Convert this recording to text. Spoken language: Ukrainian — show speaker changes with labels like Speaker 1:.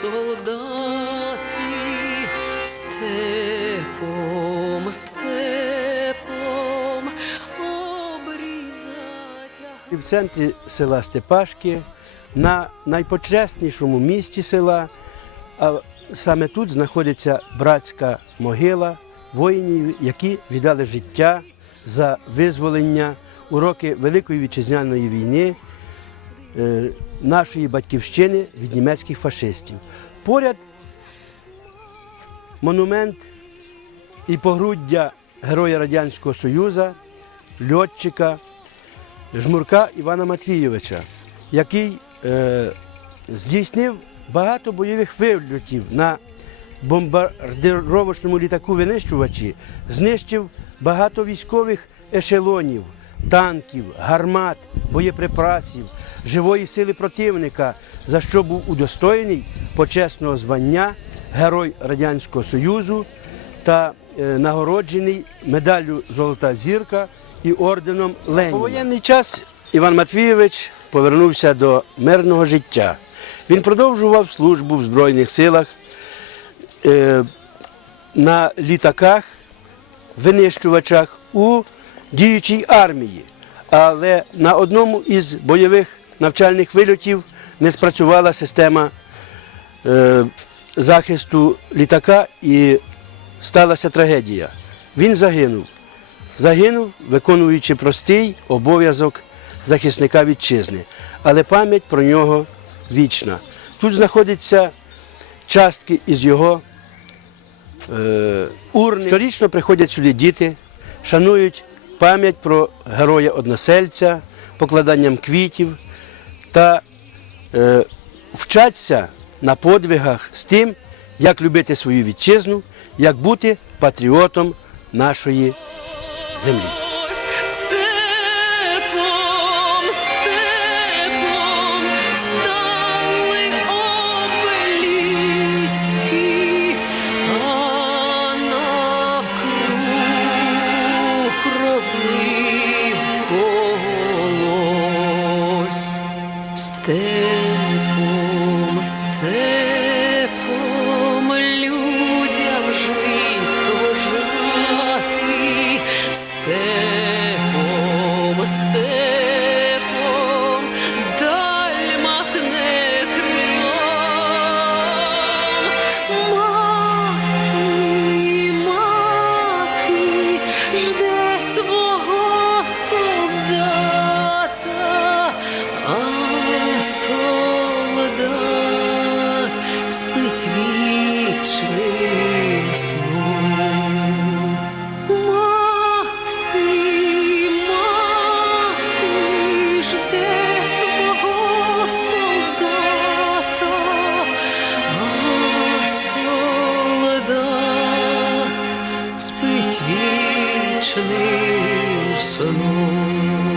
Speaker 1: солдати степом, степом обрізать. І в центрі села Степашки, на найпочеснішому місці села, а саме тут знаходиться братська могила воїнів, які віддали життя за визволення уроки Великої вітчизняної війни нашої батьківщини від німецьких фашистів. Поряд монумент і погруддя Героя Радянського Союзу, льотчика Жмурка Івана Матвійовича, який е, здійснив багато бойових вильотів на бомбардировочному літаку винищувачі, знищив багато військових ешелонів, танків, гармат, боєприпасів, живої сили противника, за що був удостоєний почесного звання Герой Радянського Союзу та е, нагороджений медаллю Золота зірка і орденом Леніна. У воєнний час Іван Матвійович повернувся до мирного життя. Він продовжував службу в Збройних силах е, на літаках, винищувачах у діючій армії. Але на одному із бойових навчальних вильотів не спрацювала система е, захисту літака і сталася трагедія. Він загинув. Загинув, виконуючи простий обов'язок захисника вітчизни. Але пам'ять про нього вічна. Тут знаходяться частки із його е, урни. Щорічно приходять сюди діти, шанують пам'ять про героя односельця, покладанням квітів та е, вчаться на подвигах з тим, як любити свою вітчизну, як бути патріотом нашої землі.
Speaker 2: Senhor.